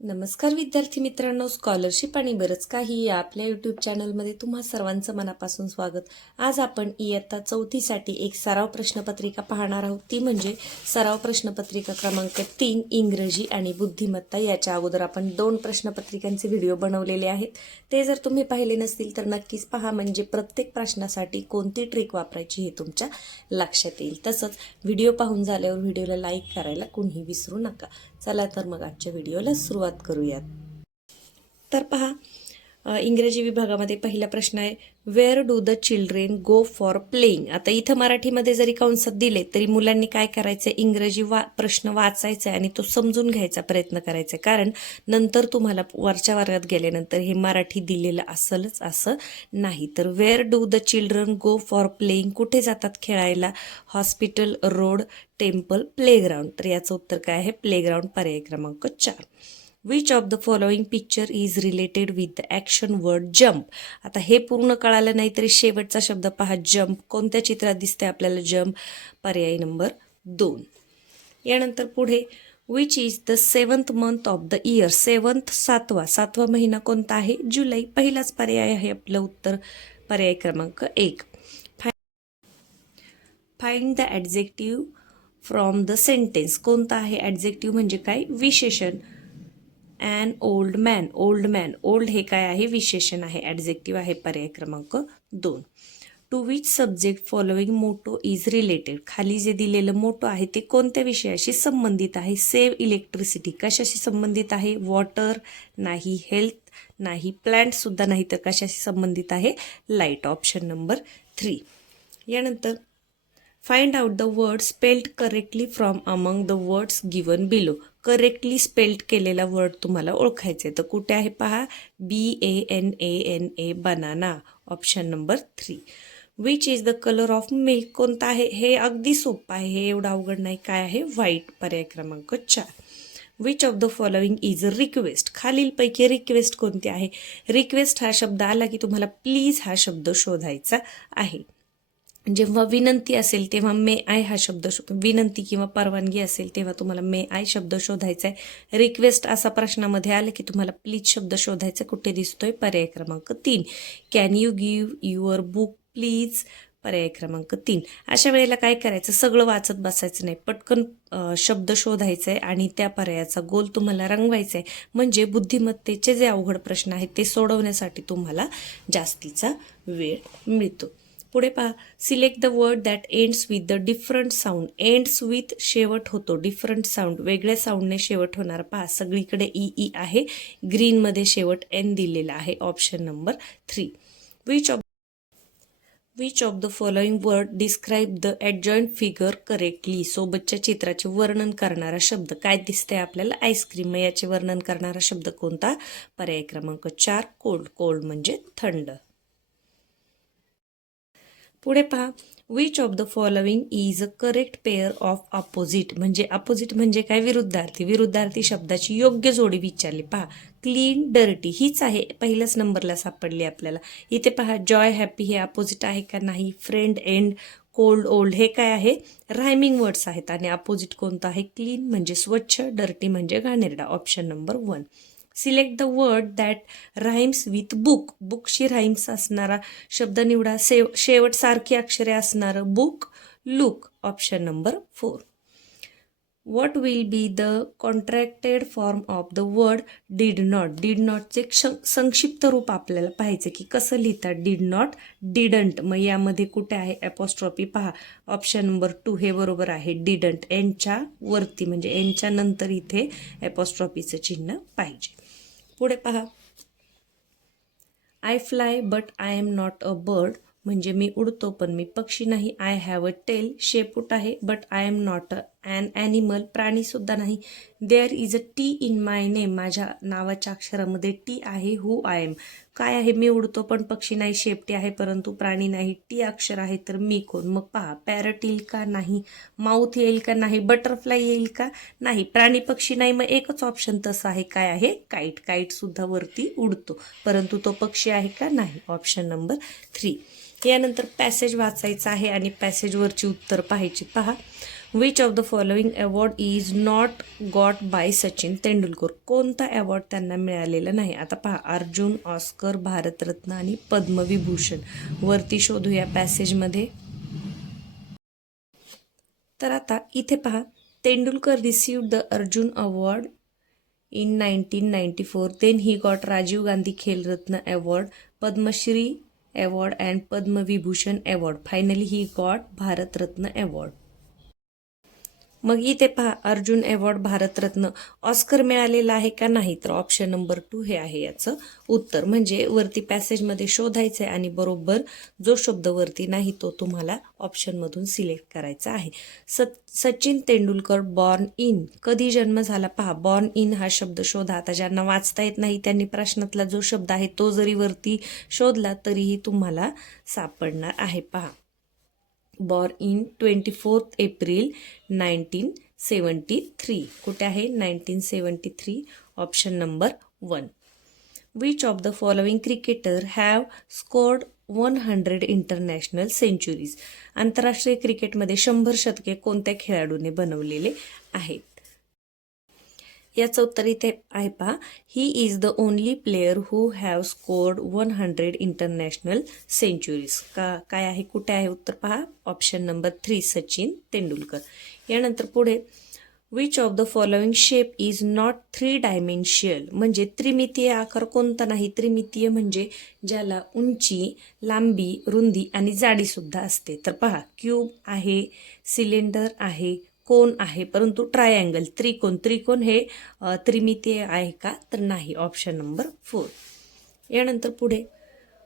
नमस्कार विद्यार्थी मित्रांनो, स्कॉलरशिप आणि बरंच काही या आपल्या यूट्यूब चॅनलमध्ये तुम्हा सर्वांचं मनापासून स्वागत. आज आपण इयत्ता 4थीसाठी एक सराव प्रश्नपत्रिका पाहणार आहोत. ती म्हणजे सराव प्रश्नपत्रिका क्रमांक 3 इंग्रजी आणि बुद्धिमत्ता. याच्या अगोदर आपण 2 प्रश्नपत्रिकांचे व्हिडिओ बनवलेले आहेत. ते जर तुम्ही पाहिले नसतील तर नक्कीच पहा, म्हणजे प्रत्येक प्रश्नासाठी कोणती ट्रिक वापरायची हे तुमच्या लक्षात येईल. तसंच व्हिडिओ पाहून झाल्यावर व्हिडिओला लाईक करायला कुणीही विसरू नका. चला तर मग आजच्या व्हिडिओला सुरुवात करूयात. तर पहा, इंग्रजी विभागामध्ये पहिला प्रश्न आहे, where do the children go for playing. आता इथं मराठीमध्ये जरी कंसात दिले तरी मुलांनी काय करायचं, इंग्रजी प्रश्न वाचायचा आणि तो समजून घ्यायचा प्रयत्न करायचा, कारण नंतर तुम्हाला वरच्या वर्गात गेल्यानंतर हे मराठी दिलेलं असलच असं नाही. तर where do the children go for playing, कुठे जातात खेळायला? Hospital, road, temple, playground. तर याचं उत्तर काय आहे? प्लेग्राऊंड, पर्याय क्रमांक 4. Which of the following picture is related with the action word jump. आता हे पूर्ण कळालं नाही तरी शेवटचा शब्द पहा, जम्प. कोणत्या चित्रात दिसते आपल्याला जम्प? पर्याय नंबर 2. यानंतर पुढे, which is the 7th month of the year. 7th सातवा महिना कोणता आहे? जुलै. पहिलाच पर्याय आहे आपलं उत्तर, पर्याय क्रमांक 1. Find the adjective from the sentence. कोणता आहे ॲडजेक्टिव्ह म्हणजे काय? विशेषण. An old man. Old man, old हे काय आहे? विशेषण आहे, ॲडजेक्टिव्ह आहे, पर्याय क्रमांक 2. To which subject following motto is related. खाली जे दिलेलं मोटो आहे ते कोणत्या विषयाशी संबंधित आहे? Save electricity. कशाशी संबंधित आहे? वॉटर नाही, हेल्थ नाही, प्लांट सुद्धा नाही, तर कशाशी संबंधित आहे? लाईट. Option number 3. यानंतर find out the word spelled correctly from among the words given below. Correctly spelled केलेला वर्ड तुम्हाला ओळखायचे, तर कुठे आहे पहा? BANANA, banana. Option number 3. Which is the colour of milk. कोणता आहे? हे अगदी सोपं आहे, हे एवढं अवघड नाही. काय आहे? व्हाईट. पर्याय क्रमांक 4. Which of the following is a request. खालीलपैकी रिक्वेस्ट कोणती आहे? रिक्वेस्ट हा शब्द आला की तुम्हाला प्लीज हा शब्द शोधायचा आहे. जेव्हा विनंती असेल तेव्हा मे आय हा शब्द, विनंती किंवा परवानगी असेल तेव्हा तुम्हाला मे आय शब्द शोधायचा आहे. रिक्वेस्ट असा प्रश्नामध्ये आलं की तुम्हाला प्लीज शब्द शोधायचा. कुठे दिसतोय? पर्याय क्रमांक 3. Can you give your book please. पर्याय क्रमांक 3. अशा वेळेला काय करायचं? सगळं वाचत बसायचं नाही, पटकन शब्द शोधायचा आहे आणि त्या पर्यायाचा गोल तुम्हाला रंगवायचा आहे, म्हणजे बुद्धिमत्तेचे जे अवघड प्रश्न आहेत ते सोडवण्यासाठी तुम्हाला जास्तीचा वेळ मिळतो. पुढे पहा, select the word that ends with the different sound. Ends with शेवट होतो, डिफरंट साऊंड वेगळ्या साऊंडने शेवट होणार. पहा, सगळीकडे ई आहे, ग्रीनमध्ये शेवट एन दिलेला आहे. Option number 3. Which of the following word describe the adjoint figure correctly. सोबतच्या चित्राचे वर्णन करणारा शब्द काय दिसतंय आपल्याला? आईस्क्रीम. याचे वर्णन करणारा शब्द कोणता? पर्याय क्रमांक 4. कोल्ड. कोल्ड म्हणजे थंड. पुढे पहा, which of the following is a correct pair of opposite. म्हणजे अपोजिट म्हणजे काय? विरुद्धार्थी. विरुद्धार्थी शब्दाची योग्य जोडी विचारली. पहा, क्लीन, डर्टी हीच आहे, पहिल्याच नंबरला सापडली आपल्याला. इथे पहा, जॉय, हॅपी हे अपोजिट आहे का? नाही. फ्रेंड, एंड, कोल्ड, ओल्ड हे काय आहे? रायमिंग वर्ड्स आहेत. आणि अपोजिट कोणतं आहे? क्लीन म्हणजे स्वच्छ, डर्टी म्हणजे घाणेरडा. Option number 1. Select the word that rhymes with book. बुकशी राईम्स असणारा शब्द निवडा. शेवट सारखी अक्षरे असणारं. Book, look. Option number 4. What will be the contracted form of the word did not. Did नॉटचे संक्षिप्त रूप आपल्याला पाहायचे की कसं लिहितात. Did not, didn't. मग यामध्ये कुठे आहे ॲपॉस्ट्रॉफी? पहा, ऑप्शन नंबर 2 हे बरोबर आहे. डिडंट एनच्या वरती, म्हणजे एनच्या नंतर इथे ॲपॉस्ट्रॉफीचं चिन्ह पाहिजे. पुढे पहा, I fly but I am not a bird. म्हणजे मी उडतो पण मी पक्षी नाही. आय हॅव अ टेल, शेपूट आहे, but I am not an animal, प्राणीसुद्धा नाही. There is a T in my name. माझ्या नावाच्या अक्षरामध्ये टी आहे. हू आय एम, काय आहे? मी उडतो पण पक्षी नाही, शेपटी आहे परंतु प्राणी नाही, टी अक्षर आहे, तर मी कोण? मग पहा, पॅरट येईल का? नाही. माऊथ येईल का? नाही. बटरफ्लाय येईल का? नाही. प्राणी पक्षी नाही, मग एकच ऑप्शन तसं आहे. काय आहे? काईट. काईट सुद्धा वरती उडतो परंतु तो पक्षी आहे का? नाही. Option number 3. यानंतर पॅसेज वाचायचा आहे आणि पॅसेजवरची उत्तर पाहायची. पहा, which of the following award is not got by Sachin Tendulkar. कोणता अवॉर्ड त्यांना मिळालेला नाही. आता पहा, अर्जुन, ऑस्कर, भारतरत्न आणि पद्मविभूषण. वरती शोधूया पॅसेजमध्ये. तर आता इथे पहा, Tendulkar received the Arjun award in 1994. Then he got Rajiv Gandhi Khel Ratna Award, Padma Shri Award and Padma Vibhushan Award. Finally he got Bharat Ratna Award. मग इथे पहा, अर्जुन अवॉर्ड, भारतरत्न, ऑस्कर मिळालेला आहे का नाही, तर ऑप्शन नंबर 2 हे आहे याचं उत्तर. म्हणजे वरती पॅसेजमध्ये शोधायचं आहे आणि बरोबर जो शब्द वरती नाही तो तुम्हाला ऑप्शनमधून सिलेक्ट करायचा आहे. सचिन तेंडुलकर बॉर्न इन, कधी जन्म झाला पहा. बॉर्न इन हा शब्द शोधा. आता ज्यांना वाचता येत नाही त्यांनी प्रश्नातला जो शब्द आहे तो जरी वरती शोधला तरीही तुम्हाला सापडणार आहे. पहा, बॉर्न इन 24 एप्रिल 1973. कुठे आहे 1973, option number 1. Which of the following cricketer have scored 100 international centuries. आंतरराष्ट्रीय क्रिकेटमध्ये 100 शतके कोणत्या खेळाडूने बनवलेले आहेत. याचं उत्तर इथे आहे पहा, he is the only player who have scored 100 international centuries. काय आहे, कुठे आहे उत्तर पहा, ऑप्शन नंबर 3 सचिन तेंडुलकर. यानंतर पुढे, which of the following shape is not 3 डायमेन्शियल. म्हणजे त्रिमितीय आकार कोणता नाही. त्रिमितीय म्हणजे ज्याला उंची, लांबी, रुंदी आणि जाडी सुद्धा असते. तर पहा, क्यूब आहे, सिलेंडर आहे, कोन आहे, परंतु ट्रायंगल, त्रिकोण हे त्रिमितीय आहे का, तर नाही, ऑप्शन नंबर 4. यानंतर पुढे,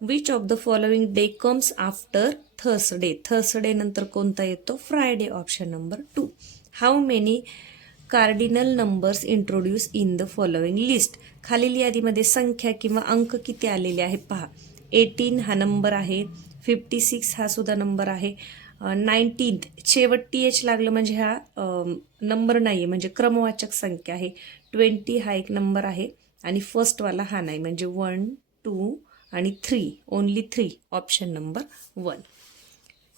which of the following day comes after Thursday. Thursday नंतर कोणता येतो, Friday, option number 2. How many cardinal numbers introduce in the following list. खालील यादीमध्ये संख्या किंवा अंक किती आलेले आहे पहा. 18 हा नंबर आहे, 56 हा सुद्धा नंबर आहे, 19 शेवट TH लागलं म्हणजे हा नंबर नाही आहे, म्हणजे क्रमवाचक संख्या आहे. 20 हा एक नंबर आहे आणि फर्स्टवाला हा नाही, म्हणजे 1, 2 आणि 3, ओनली 3, ऑप्शन नंबर 1.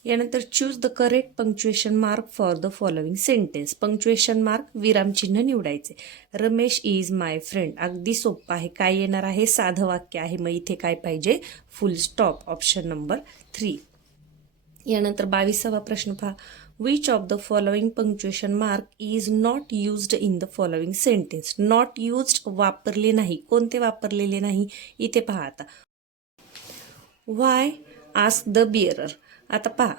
यानंतर choose the correct punctuation mark for the following sentence. Punctuation mark, विरामचिन्ह निवडायचे. रमेश इज माय फ्रेंड, अगदी सोपं आहे. काय येणार आहे, साधं वाक्य आहे, मग इथे काय पाहिजे, फुल स्टॉप, ऑप्शन नंबर 3. यानंतर 22वा प्रश्न पहा, which of the following punctuation mark is not used in the following sentence. Not used, वापरले नाही. कोणते वापरलेले नाही, इथे पहा. आता व्हाय आस्क द बिअरर. आता पहा,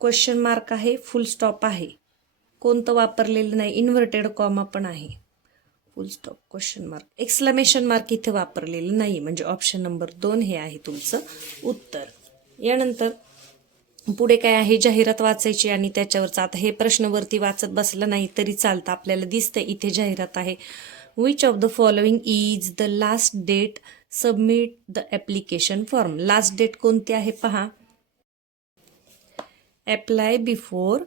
क्वेश्चन मार्क आहे, फुल स्टॉप आहे, कोणतं वापरलेलं नाही, इन्व्हर्टेड कॉमा पण आहे, फुल stop, question mark, exclamation mark इथे वापरलेलं नाही, म्हणजे ऑप्शन नंबर 2 हे आहे तुमचं उत्तर. यानंतर पुढे काय आहे, जाहिरात वाचायची आणि त्याच्यावरचा. आता हे प्रश्नवरती वाचत बसला नाही तरी चालतं, आपल्याला दिसतं इथे जाहिरात आहे. Which of the following is the last date submit the application form. Last date कोणती आहे पहा, अप्लाय बिफोर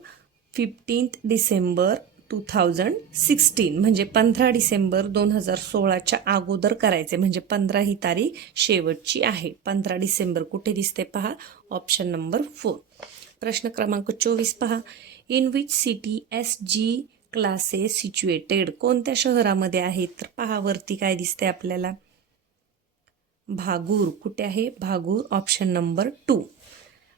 15 डिसेंबर 2016, म्हणजे 15 डिसेंबर 2016च्या अगोदर करायचे, म्हणजे 15 ही तारीख शेवटची आहे. 15 डिसेंबर कुठे दिसते पहा, ऑप्शन नंबर 4. प्रश्न क्रमांक 24 पहा, in which city SG classes situated. कोणत्या शहरामध्ये आहे, तर पहा वरती काय दिसते आपल्याला, भागूर. कुठे आहे, भागूर, ऑप्शन नंबर 2.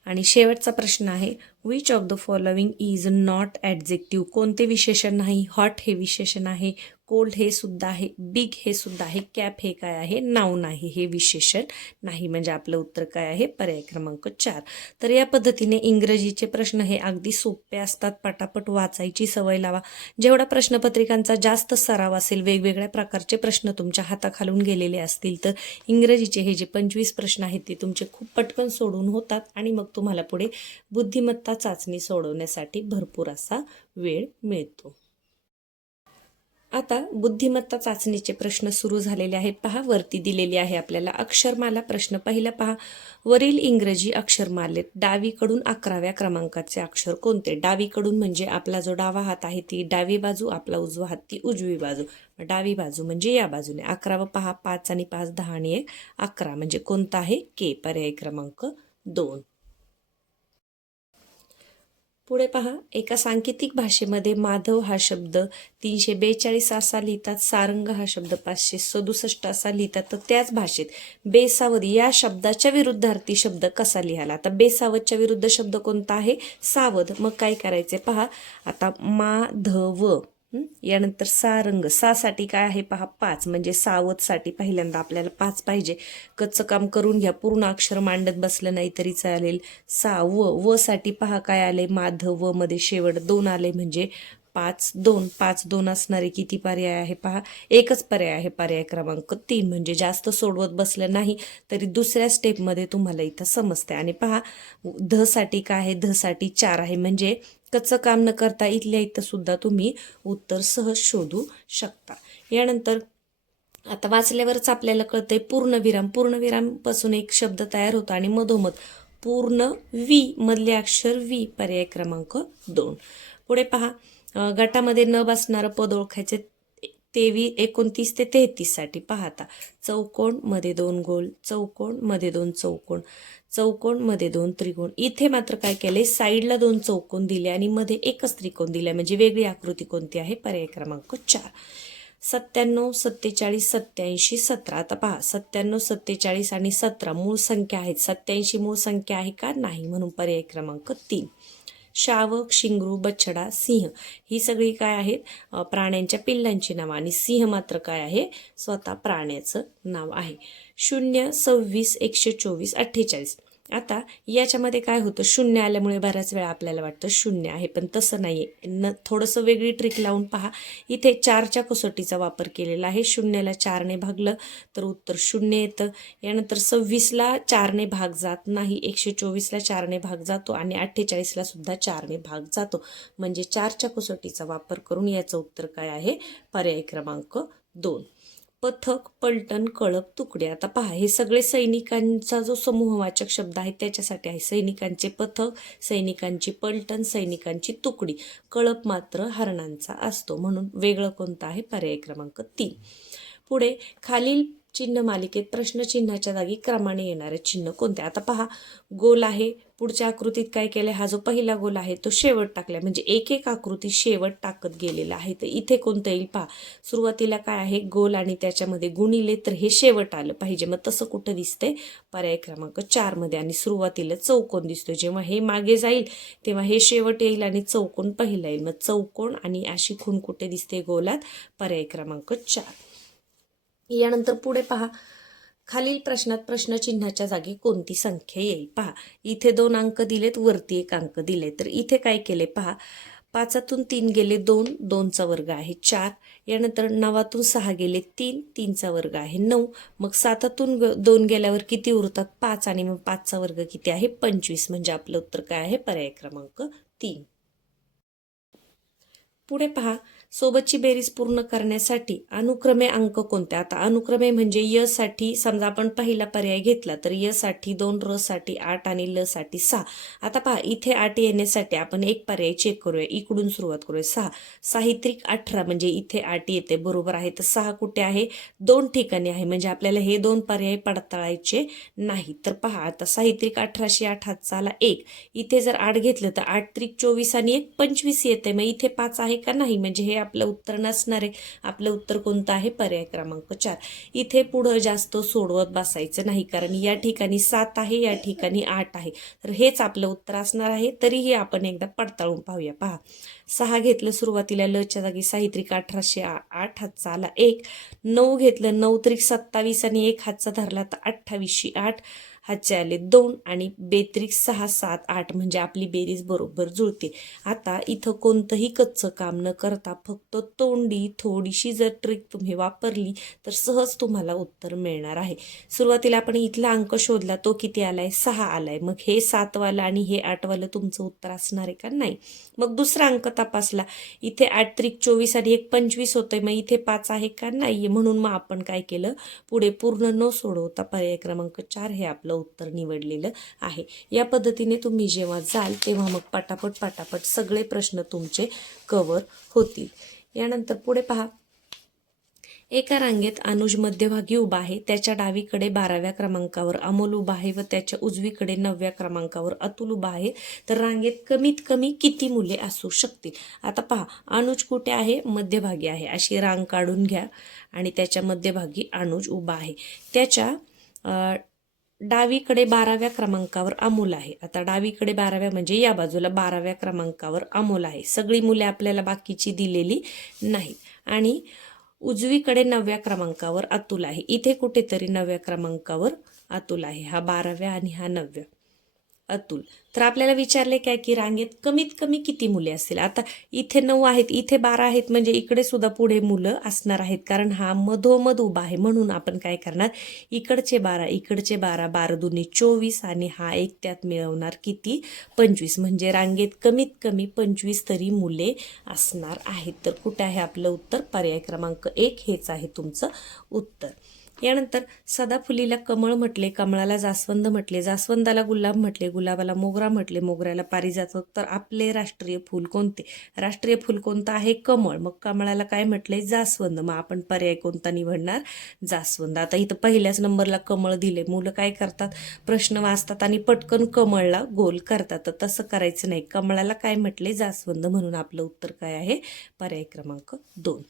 आणि शेवटचा प्रश्न आहे, which of the following is not adjective. कोणते विशेषण नाही, हॉट हे विशेषण आहे, कोल्ड हे सुद्धा आहे, बिग हे सुद्धा आहे, कॅप हे काय आहे, नाऊन आहे, हे विशेषण नाही, म्हणजे आपलं उत्तर काय आहे, पर्याय क्रमांक 4. तर या पद्धतीने इंग्रजीचे प्रश्न हे अगदी सोपे असतात, पटापट वाचायची सवय लावा. जेवढा प्रश्नपत्रिकांचा जास्त सराव असेल, वेगवेगळ्या प्रकारचे प्रश्न तुमच्या हाताखालून गेलेले असतील, तर इंग्रजीचे हे जे 25 प्रश्न आहेत ते तुमचे खूप पटकन सोडून होतात आणि मग तुम्हाला पुढे बुद्धिमत्ता चाचणी सोडवण्यासाठी भरपूर असा वेळ मिळतो. आता बुद्धिमत्ता चाचणीचे प्रश्न सुरू झालेले आहेत. पहा वरती दिलेली आहे आपल्याला अक्षरमाला. प्रश्न पहिला पहा, वरील इंग्रजी अक्षरमालेत डावीकडून 11व्या क्रमांकाचे अक्षर कोणते. डावीकडून म्हणजे आपला जो डावा हात आहे ती डावी बाजू, आपला उजवा हात ती उजवी बाजू. डावी बाजू म्हणजे या बाजूने. 11वं पहा, 5 आणि 5 10 आणि 1 11, म्हणजे कोणता आहे, के, पर्याय क्रमांक 2. पुढे पहा, एका सांकेतिक भाषेमध्ये माधव हा शब्द 342 असा लिहितात, सारंग हा शब्द 567 असा लिहितात. तर त्याच भाषेत बेसावध या शब्दाच्या विरुद्धार्थी शब्द कसा लिहायला? आता बेसावधच्या विरुद्ध शब्द कोणता आहे? सावध. मग काय करायचे पहा, आता माधव यानंतर सारंग, साठी काय आहे पहा 5, म्हणजे सावध साठी पहिल्यांदा आपल्याला 5 पाहिजे. कच्चं काम करून घ्या, पूर्ण अक्षर मांडत बसलं नाही तरी चालेल. व साठी पहा काय आले, माधव मध्ये शेवट 2 आले, म्हणजे 5 2 असणारे किती पर्याय आहे पहा, एकच पर्याय आहे, पर्याय क्रमांक 3. म्हणजे जास्त सोडवत बसलं नाही तरी दुसऱ्या स्टेपमध्ये तुम्हाला इथं समजते. आणि पहा साठी काय आहे, साठी 4 आहे, म्हणजे कच्चं काम न करता इथल्या इथं सुद्धा तुम्ही उत्तर सहज शोधू शकता. यानंतर आता वाचल्यावरच आपल्याला कळतंय पूर्णविराम पासून एक शब्द तयार होतो आणि मधोमध पूर्ण मधले अक्षर पर्याय क्रमांक 2. पुढे पहा, गटामध्ये न बसणारं पद ओळखायचे 29 ते 33 साठी पाहता, चौकोन मध्ये 2 गोल, चौकोन मध्ये 2 चौकोन, चौकोन मध्ये 2 त्रिकोण. इथे मात्र काय केले, साईडला 2 चौकोन दिले आणि मध्ये एकच त्रिकोण दिला, म्हणजे वेगळी आकृती कोणती आहे, पर्याय क्रमांक 4. 97 47 87 17. आता पहा 97 47 आणि 17 मूळ संख्या आहेत, 87 मूळ संख्या आहे का? नाही, म्हणून पर्याय क्रमांक 3. शावक, शिंगरू, बछडा, सिंह ही सगळी काय आहेत, प्राण्यांच्या पिल्लांची नावं, आणि सिंह मात्र काय आहे, स्वतः प्राण्याचं नाव आहे. 0 26 124 48. आता याच्यामध्ये काय होतं, 0 आल्यामुळे बऱ्याच वेळा आपल्याला वाटतं 0 आहे, पण तसं नाहीये. थोडंसं वेगळी ट्रिक लावून पहा, इथे 4च्या कसोटीचा वापर केलेला आहे. 0ला 4ने भागलं तर उत्तर 0 येतं. यानंतर 26ला 4ने भाग जात नाही, 124ला 4ने भाग जातो आणि 48ला सुद्धा 4ने भाग जातो, म्हणजे 4च्या कसोटीचा वापर करून याचं उत्तर काय आहे, पर्याय क्रमांक 2. पथक, पलटण, कळप, तुकडे. आता पहा, हे सगळे सैनिकांचा जो समूहवाचक शब्द आहे त्याच्यासाठी आहे. सैनिकांचे पथक, सैनिकांची पलटण, सैनिकांची तुकडी. कळप मात्र हरणांचा असतो, म्हणून वेगळं कोणतं आहे, पर्याय क्रमांक 3. पुढे खालील चिन्ह मालिकेत प्रश्नचिन्हाच्या जागी क्रमाने येणारे चिन्ह कोणते? आता पहा, गोल आहे, पुढच्या आकृतीत काय केलंय, हा जो पहिला गोल आहे तो शेवट टाकलाय, म्हणजे एक एक आकृती शेवट टाकत गेलेला आहे. तर इथे कोणतं येईल पहा, सुरुवातीला काय आहे, गोल आणि त्याच्यामध्ये गुणिले, तर हे शेवट आलं पाहिजे. मग तसं कुठं दिसतंय, पर्याय क्रमांक 4 मध्ये. आणि सुरुवातीला चौकोन दिसतोय, जेव्हा हे मागे जाईल तेव्हा हे शेवट येईल आणि चौकोन पहिला येईल. मग चौकोन आणि अशी खूण कुठे दिसते, गोलात, पर्याय क्रमांक 4. यानंतर पुढे पहा, खालील प्रश्नात प्रश्नचिन्हाच्या जागी कोणती संख्या येईल? पहा, इथे 2 अंक दिलेत, वरती 1 अंक दिले. तर इथे काय केले पहा, 5तून 3 गेले 2, 2चा वर्ग आहे 4. यानंतर 9तून 6 गेले 3, 3चा वर्ग आहे 9. मग 7तून 2 गेल्यावर किती उरतात, 5, आणि मग 5चा वर्ग किती आहे, 25. म्हणजे आपलं उत्तर काय आहे, पर्याय क्रमांक 3. पुढे पहा, सोबतची बेरीज पूर्ण करण्यासाठी अनुक्रमे अंक कोणते? आता अनुक्रमे म्हणजे य साठी समजा आपण पहिला पर्याय घेतला तर य साठी 2, र साठी 8 आणि ल साठी 6. आता पहा, इथे 8 येण्यासाठी आपण एक पर्याय चेक करूया, इकडून सुरुवात करूया. 6 साहित्रिक 18, म्हणजे इथे 8 येते, बरोबर आहे. तर 6 कुठे आहे, 2 ठिकाणी आहे, म्हणजे आपल्याला हे 2 पर्याय पडताळायचे नाही. तर पहा, आता साहित्रिक 18 8 हातचा आला 1. इथे जर 8 घेतलं तर 8 त्रिक 24 आणि 1 25 येते. मग इथे 5 आहे का, नाही, म्हणजे हे आपलं उत्तर नसणार आहे. आपलं उत्तर कोणतं आहे, पर्याय क्रमांक 4. इथे पुढं जास्त सोडवत बसायचं नाही, कारण या ठिकाणी 7 आहे, या ठिकाणी 8 आहे, तर हेच आपलं उत्तर असणार आहे. तरीही आपण एकदा पडताळून पाहूया. पहा, 6 घेतलं सुरुवातीला, लच्या जागी साहित्रिक 18 8 हातचा आला 1. 9 घेतलं, 9 त्रिक 27 आणि 1 हातचा धरला तर 28 8 हातचे आले 2 आणि बेत्रिक 6 7 8, म्हणजे आपली बेरीज बरोबर जुळते. आता इथं कोणतंही कच्चं काम न करता फक्त तोंडी थोडीशी जर ट्रिक तुम्ही वापरली तर सहज तुम्हाला उत्तर मिळणार आहे. सुरुवातीला आपण इथला अंक शोधला, तो किती आलाय, 6 आलाय. मग हे 7 वाला आणि हे 8 वाला तुमचं उत्तर असणार आहे का, नाही. मग दुसरा अंक तपासला, इथे 8 त्रिक 24 आणि 1 25 होतंय, मग इथे 5 आहे का, नाही. म्हणून मग आपण काय केलं, पुढे पूर्ण न सोडवता पर्याय क्रमांक 4 हे आपलं उत्तर निवडलेलं आहे. या पद्धतीने तुम्ही जेव्हा जाल तेव्हा मग पटापट सगळे प्रश्न तुमचे कव्हर होतील. यानंतर पुढे पहा, एका रांगेत अनुज मध्यभागी उभा आहे. त्याच्या डावीकडे 12व्या क्रमांकावर अमोल उभा आहे व त्याच्या उजवीकडे 9व्या क्रमांकावर अतुल उभा आहे. तर रांगेत कमीत कमी किती मुले असू शकतील? आता पहा, अनुज कुठे आहे? मध्यभागी आहे. अशी रांग काढून घ्या आणि त्याच्या मध्यभागी अनुज उभा आहे. त्याच्या डावीकडे 12व्या क्रमांकावर अमोल आहे. आता डावीकडे 12व्या म्हणजे या बाजूला 12व्या क्रमांकावर अमोल आहे. सगळी मुले आपल्याला बाकीची दिलेली नाहीत. आणि उजवीकडे 9व्या क्रमांकावर अतुल आहे. इथे कुठेतरी 9व्या क्रमांकावर अतुल आहे. हा 12व्या आणि हा 9व्या अतुल. तर आपल्याला विचारले काय की रांगेत कमीत कमी किती मुले असतील? आता इथे 9 आहेत, इथे 12 आहेत, म्हणजे इकडे सुद्धा पुढे मुलं असणार आहेत, कारण हा मधोमध उभा आहे. म्हणून आपण काय करणार, इकडचे 12 इकडचे 12, 12 दुनी 24 आणि हा एक त्यात मिळवणार किती? 25. म्हणजे रांगेत कमीत कमी 25 तरी मुले असणार आहेत. तर कुठे आहे आपलं उत्तर? पर्याय क्रमांक 1 हेच आहे तुमचं उत्तर. यानंतर सदाफुलीला कमळ म्हटले, कमळाला जास्वंद म्हटले, जास्वंदाला गुलाब म्हटले, गुलाबाला मोगरा म्हटले, मोगऱ्याला पारिजात. तर आपले राष्ट्रीय फूल कोणते? राष्ट्रीय फूल कोणतं आहे? कमळ. मग कमळाला काय म्हटले? जास्वंद. मग आपण पर्याय कोणता निवडणार? जास्वंद. आता इथं पहिल्याच नंबरला कमळ दिले. मुलं काय करतात? प्रश्न वाचतात आणि पटकन कमळला गोल करतात. तर तसं करायचं नाही. कमळाला काय म्हटले? जास्वंद. म्हणून आपलं उत्तर काय आहे? पर्याय क्रमांक 2.